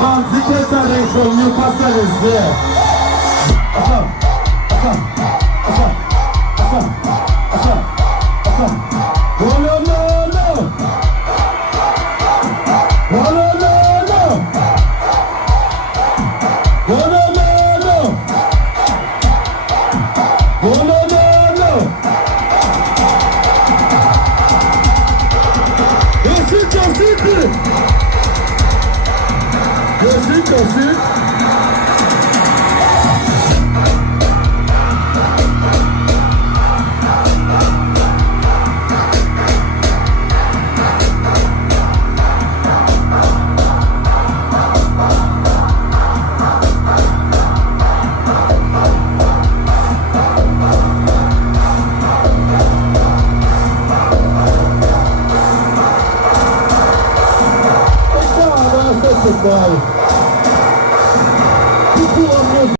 Mom, tickets are there from Newcastle is there. Asa, asa, asa, asa, asa, asa. Oh no no no. Oh no no no. Oh no no no. Oh no no no. Merci. Bye.